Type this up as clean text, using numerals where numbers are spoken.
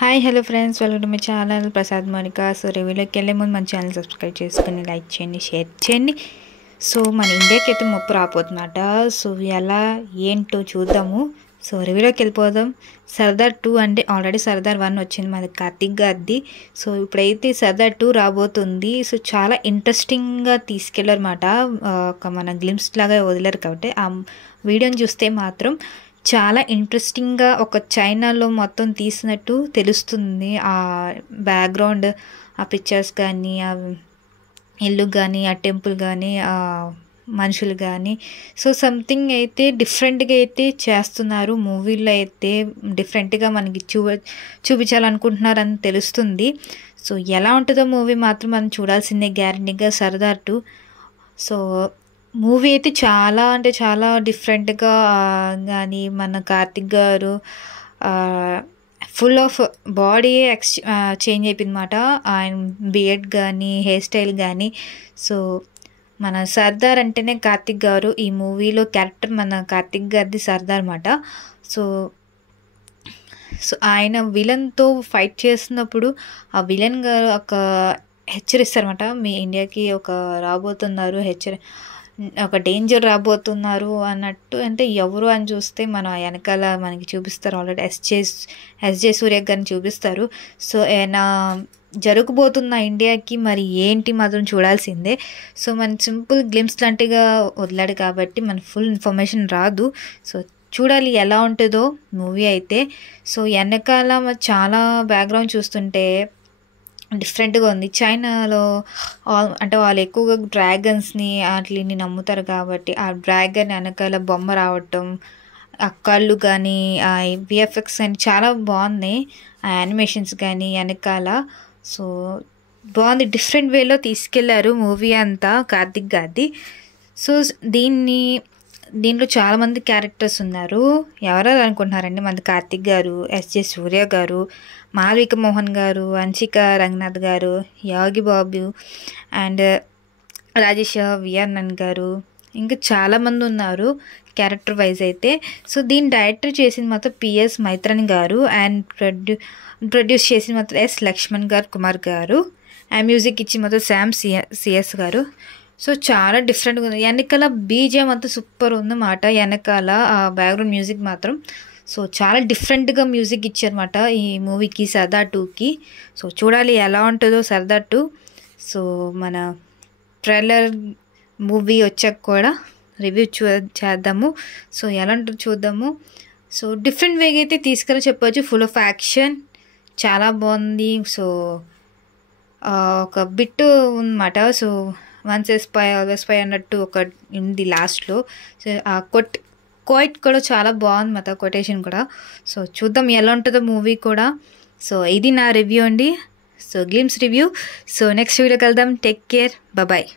Hi hello friends, welcome to my channel Prasad Monica. So రివ్యూలోకి వెళ్ళే ముందు మన ఛానల్ సబ్స్క్రైబ్ చేసుకుని లైక్ చేయండి, షేర్ చేయండి. సో మన ఇండియాకి అయితే ముప్పు రాబోతుందన్నమాట. సో ఎలా ఏంటో చూద్దాము. సో రివ్యూలోకి వెళ్ళిపోదాం. సర్దార్ 2 అంటే ఆల్రెడీ సర్దార్ 1 వచ్చింది మన కార్తిక్ గారిది. సో ఇప్పుడైతే సర్దార్ 2 రాబోతుంది. సో చాలా ఇంట్రెస్టింగ్గా తీసుకెళ్ళారన్నమాట. ఒక మన గ్లిమ్స్ లాగా వదిలేరు కాబట్టి ఆ వీడియోని చూస్తే మాత్రం చాలా ఇంట్రెస్టింగ్గా ఒక చైనాలో మొత్తం తీసినట్టు తెలుస్తుంది. ఆ బ్యాక్గ్రౌండ్, ఆ పిక్చర్స్ కానీ, ఆ ఇల్లు కానీ, ఆ టెంపుల్ కానీ, ఆ మనుషులు కానీ, సో సంథింగ్ అయితే డిఫరెంట్గా అయితే చేస్తున్నారు. మూవీలో అయితే డిఫరెంట్గా మనకి చూపించాలనుకుంటున్నారని తెలుస్తుంది. సో ఎలా ఉంటుందో మూవీ మాత్రం మనం చూడాల్సిందే గ్యారంటీగా. సర్దార్ 2 సో మూవీ అయితే చాలా అంటే చాలా డిఫరెంట్గా కానీ మన కార్తిక్ గారు ఫుల్ ఆఫ్ బాడీ చేంజ్ అయిపోయిందన్నమాట. ఆయన బియర్డ్ కానీ, హెయిర్ స్టైల్ కానీ. సో మన సర్దార్ అంటేనే కార్తిక్ గారు. ఈ మూవీలో క్యారెక్టర్ మన కార్తిక్ గారిది సర్దార్ అన్నమాట. సో సో ఆయన విలన్తో ఫైట్ చేస్తున్నప్పుడు ఆ విలన్ గారు ఒక హెచ్చరిస్తారన్నమాట, మీ ఇండియాకి ఒక రాబోతున్నారు, ఒక డేంజర్ రాబోతున్నారు అన్నట్టు. అంటే ఎవరు అని చూస్తే మన వెనకాల మనకి చూపిస్తారు. ఆల్రెడీ ఎస్జే సూర్య గారిని చూపిస్తారు. సో ఏమైనా జరగబోతున్న ఇండియాకి మరి ఏంటి మాత్రం చూడాల్సిందే. సో మన సింపుల్ గ్లిమ్స్ లాంటిగా వదిలాడు కాబట్టి మన ఫుల్ ఇన్ఫర్మేషన్ రాదు. సో చూడాలి ఎలా ఉంటుందో మూవీ అయితే. సో వెనకాల చాలా బ్యాక్గ్రౌండ్ చూస్తుంటే డిఫరెంట్గా ఉంది. చైనాలో అంటే వాళ్ళు ఎక్కువగా డ్రాగన్స్ని వాటిని నమ్ముతారు కాబట్టి ఆ డ్రాగన్ వెనకాల బొమ్మ రావటం, ఆ కళ్ళు కానీ, ఆ విఎఫ్ఎక్స్ అని చాలా బాగున్నాయి. ఆ యానిమేషన్స్ కానీ వెనకాల సో బాగుంది. డిఫరెంట్ వేలో తీసుకెళ్లారు మూవీ అంతా కార్తిక్ గారిది. సో దీంట్లో చాలామంది క్యారెక్టర్స్ ఉన్నారు. ఎవరెవరు అనుకుంటున్నారండి? మన కార్తిక్ గారు, ఎస్జే సూర్య గారు, మాళవిక మోహన్ గారు, హన్సిక రంగనాథ్ గారు, యోగి బాబు అండ్ రాజేష్ విఆర్నన్ గారు, ఇంకా చాలామంది ఉన్నారు క్యారెక్టర్ వైజ్ అయితే. సో దీని డైరెక్టర్ చేసింది మాత్రం పిఎస్ మైత్రన్ గారు అండ్ ప్రొడ్యూస్ చేసింది మాత్రం ఎస్ లక్ష్మణ్ కుమార్ గారు అండ్ మ్యూజిక్ ఇచ్చి మాత్రం శామ్ సిఎస్ గారు. సో చాలా డిఫరెంట్గా ఉంది. వెనకాల బీజిఎం అంతా సూపర్ ఉందన్నమాట. వెనకాల ఆ బ్యాక్గ్రౌండ్ మ్యూజిక్ మాత్రం సో చాలా డిఫరెంట్గా మ్యూజిక్ ఇచ్చారన్నమాట ఈ మూవీకి, సర్దార్ 2కి. సో చూడాలి ఎలా ఉంటుందో సర్దార్ 2. సో మన ట్రైలర్ మూవీ వచ్చాక కూడా రివ్యూ చేద్దాము. సో ఎలా ఉంటుందో చూద్దాము. సో డిఫరెంట్ వేగా అయితే తీసుకెళ్ళి చెప్పవచ్చు. ఫుల్ ఆఫ్ యాక్షన్ చాలా బాగుంది. సో ఒక బిట్ ఉందన్నమాట. సో వన్స్ ఎస్పై ఆల్వేస్ పై అన్నట్టు ఒక ఉంది లాస్ట్లో. సో ఆ కోయిట్ కూడా చాలా బాగుంది మాట, కొటేషన్ కూడా. సో చూద్దాం ఎలా ఉంటుందో మూవీ కూడా. సో ఇది నా రివ్యూ అండి. So glimpse review. So next వీడియోకి వెళ్దాం. Take care, bye.